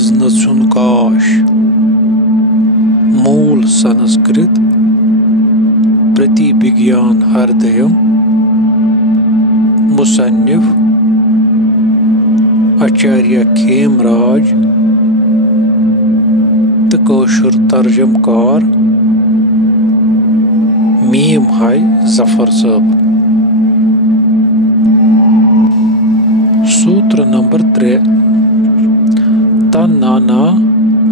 मज नचुन काश। मूल संस्कृत प्रतिविज्ञान हृदयम मुसन्निफ आचार्य खेमराज तो कौशुर तर्जमकार मीम हाय जफर साहब। सूत्र नंबर 3 तन्नाना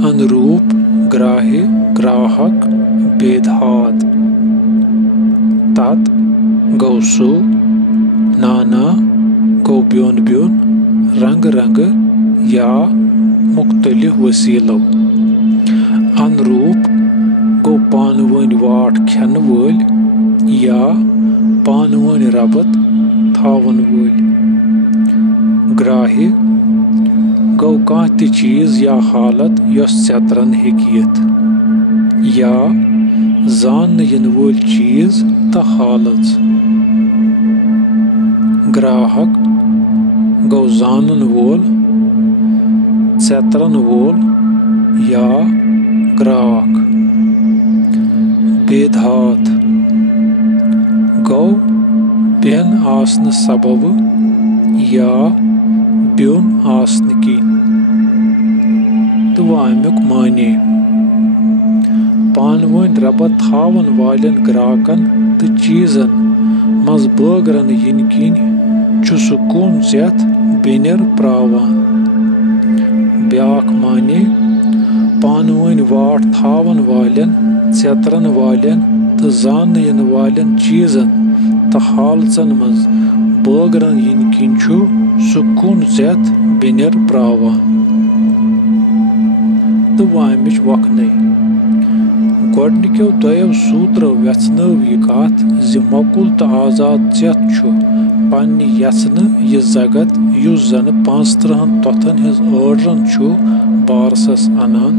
अनुरूप ग्राह्य ग्राहक भेदात तत् गौ सु नाना गौ ब्योन ब्योन रंग रंग या मुख्तलिफ वसीलों। अनुरूप गो पानवन वाट खेन वोल या पानवन रबत थावन वोल। ग्राह्य गो कांह ति चीज या हालत यस चतरन हेकियत या जान यन वोल चीज त हालत। ग्राहक गो जानन वोल चतरन वोल या ग्राहक। भेदात गो बेन आसन सबब या ब्योन आसन की तो अमुक माने। पानवन रबत थावन वालन ग्राहकन तो चीजन मज बगरन इन किन सु कुन जेथ बेनर प्रावान। ब्याख माने पानवन वाट थावन वालन चतरन वालन तो जान यन वालन चीजन तो हालचन मज बगरन इन किन सु कुन जेथ बेनर प्रावान तो अमिच वखन। गोडनिक्यो दोयो सूत्रो व्यचनव यह कथ जि मकुल तो आजाद चेत पन्नि यचन यह जगत युस जन 15 तोथन हिज अर्डरन बारसस अनान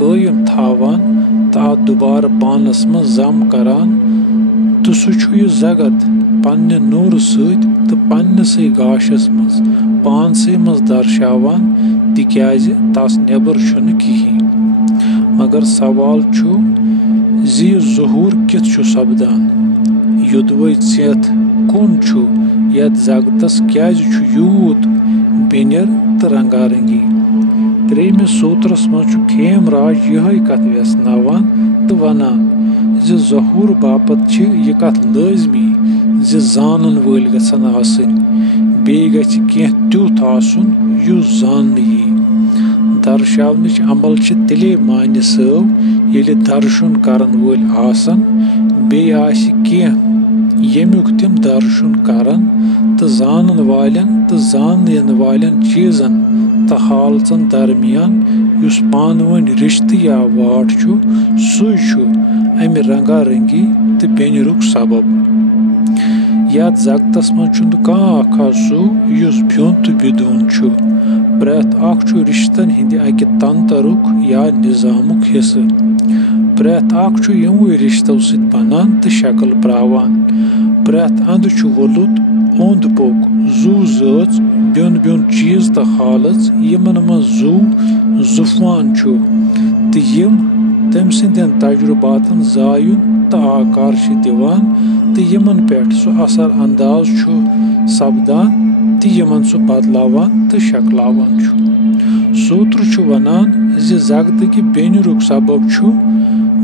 कायम थावान तो दुबार पानस मज जम करान तो सह यह जगत पन्ने नूर सत तो पन्नसै गाशस मज पानसै मज दर्शावान तिक्याज तस नेबर छुन किहिन। मगर सवाल जी ज़हूर कित सपदान युदवै चेत कुन यत जगतस क्याज यूत बेनर तो रंगारंगी। 3 सूत्रस मज खेमराज यह कथ व्यसनावान तो वनान जि ज़हूर बापत यह कथ लाजमी जि जानन वल गछन आसनि बेय गछि केह त्युथ आसुन युस जान यी। दर्शावनिच अमल तिले मान्य सव येले दर्शन करन वोल आसन बेय आसि केह येमुक तिम दर्शन करन तो जानन वालन तो जानन वालन चीजन तो हालचन दरमियान युस पानवन रिश्त या वाट सु अमि रंगारंगी तो बेनरुक सबब। यात जगतस मज काह सु युस ब्योन तो बिदून प्रेत अख रिश्तन हिंद अकि तंतरुक या निजामुक हिस्से। प्रेत अख यमवे रिश्तो सत बनान तो शक्ल प्रावान। प्रेत अंद वोलुत ओंद पोक जू जच ब्योन ब्योन चीज तो हालत यमन मज जू जुफवान तो यम तम सिंदन तजुर्बातन जायुन तो आकार दिवान तो यमन पेट सु असर अंदाज सपदान तो यमन सु बदलावान तो शक्लावान। सूत्र वनान जि जगत कि बेनरुक सबब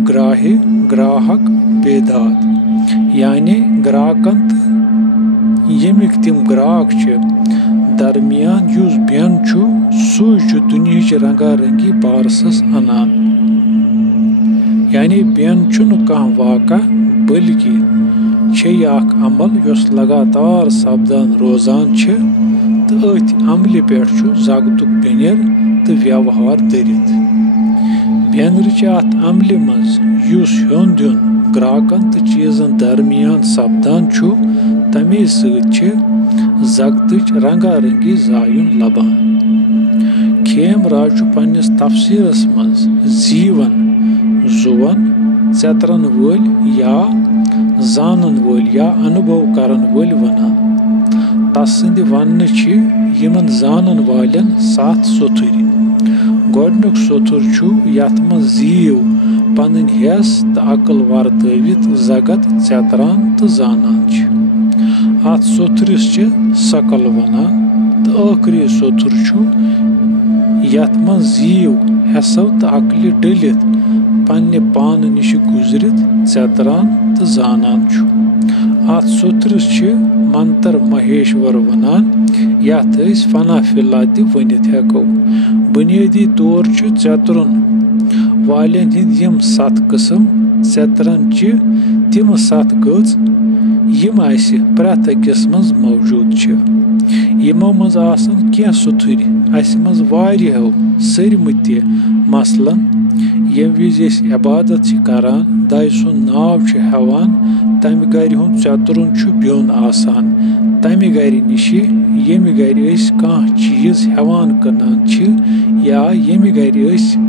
ग्राह्य ग्राहक भेदात यानी ग्राहकन यमिक तिम ग्राहक दरमियान युस बेन सु दुनियाच रंगारंगी बारसस अनान। यानी बेन कह वाक़ा बल्कि अख अमल यस लगातार सपदान रोजान तो अथ अमल पे जगतुक बेनर तो व्यवहार दरित। बेनरच अत अमल मज युस ह्योन दिन ग्राहकन तो चीजन दरमियान सपदान तमे सत जगतच रंगारंगी जायुन लबान। खेमराज पन्निस तफसीरस मज जीवन जुवन चतरन वोल या जानन वोल या अनुभव करन वोल वनान तसंदि वन्नः छ यमन जानन वालेन 7 सोथुर गोडनुक सोथुर छु याथ मज जीव पनन हेस त अकल वर्तवित जगत चतरान त जानान छ अत सोथुरिस छ सकल वनान त आखरी सोथुर छु याथ मज जीव हेसव त अकल डलित पन्ने पान निश गुजरित चतरान त जानान छु अत सोथुरिस छ मंतर महेश्वर वनान याथ फना फिला ति वनित हेको बुनियादी तौर छ चतुरन वालेन हिंद यम 7 किस्म चतरन च तिम 7 गज यम आसि प्रत अकिस मज मौजूद छ यमो मज आसन क्या सुथुर आसि मज वारियो सरमति मसलन यम विज इबादत छ करान दाय सुन नाव छ हेवान तमि गर हुंद चतुरन छ ब्योन आसान तमि गर निश यमि गर कां चीज हेवान कनान छ या यमि गर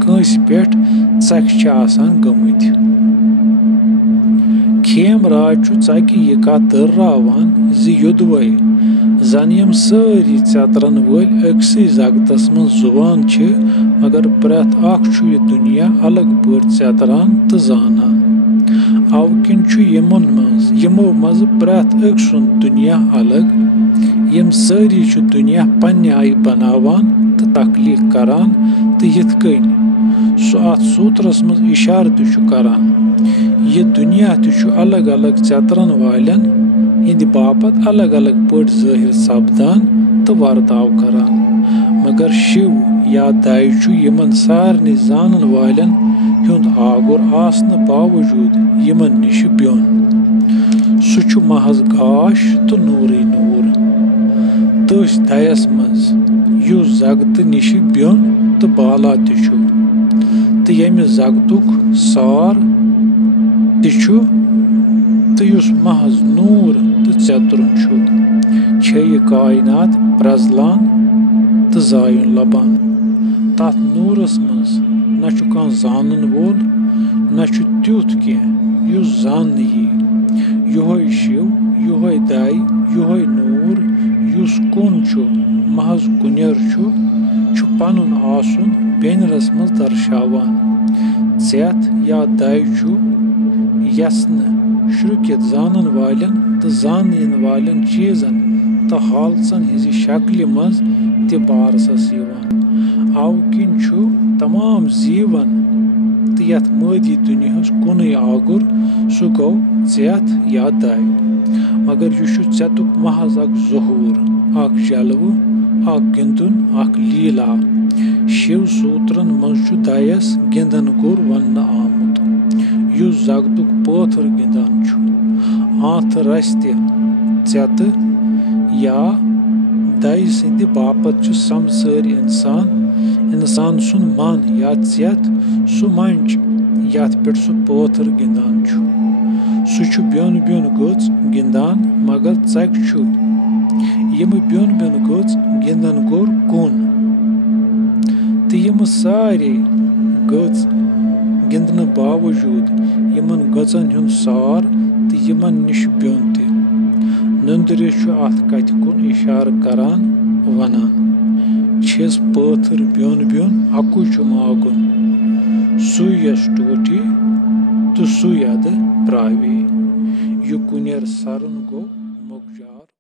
कंस पेट चख छ आसान गमत खेम राज छ चकि यह कत तर्रावान ज युदवै जन यम सारी चतरन वल अक्सै जगतस मन जुबान छ मगर प्रत अख छ यह दुनिया अलग पट चतरान त जानान अवकिन छ यमो मज प्रत अक सुन दुनिया अलग यम सारी छ दुनिया पन्ने आय बनावान त तखलीक करान त यथ कन सो अत सूत्रस मज इशारत छ करान यह दुनिया त छ अलग अलग चतरन वालन हिंद बापत अलग अलग पट जाहिर सपदान तो वर्ताव करान मगर शिव या दाय छ यमन सारने जानन वालन हुंद आगुर आसन बावजूद यमन निश ब्योन सु छ महज गाश तो नूरे नूर तस दयस मज युस जगत निश ब्योन तो बाला त छ तो यमि जगतुक सार त छ तो युस महज नूर तो चतुरन छ यह कायनात प्रजलान तो जायुन लबान तथ नूरस मज न कां जानन वोल न त्युथ कह युस जान योहै शिव योहै दाय योहै नूर युस कुन छ महज कुनियर छ पनुन आसुन बेनरस मज दर्शावान ज़ेथ या दाय छ यसन शुरुकियत जानन वालन तो जानन वालन चीजन तो हालसन हिज शक्ल मज ते बारसस यवान अवकिन छ तमाम जीवन तो यथ मादी दुनियास कुन आगुर सु गो ज़ेथ या दाय मगर यह ज़ेतुक महज अक ज़हूर अक जलव अक गिंदुन अक लीला शिव सूत्रन मज दायस गिंदन गुर वन आमुत युस जगतुक पथर गिंदान छ आथ रस्ते ज़ेत या दाय सिंद बापत छ समसार इंसान सुन मन या ज़ेत सु मंच याथ पे सु पथर गिंदान छ सु छ ब्योन ब्योन गज गिंदान मगर चक छ यम ब्योन ब्योन गज गिंदन गोर कुन तो यम सारे गज गिंदन बावजूद यमन गजन हुन सार तो यमन निश ब्योन त नंदरे अत कत कुन इशार करान वनान छेस पथर ब्योन ब्योन अकु मागुन सु यस टोटी तो सु यद प्रावे यु कुनियर सरन गो मुगजार।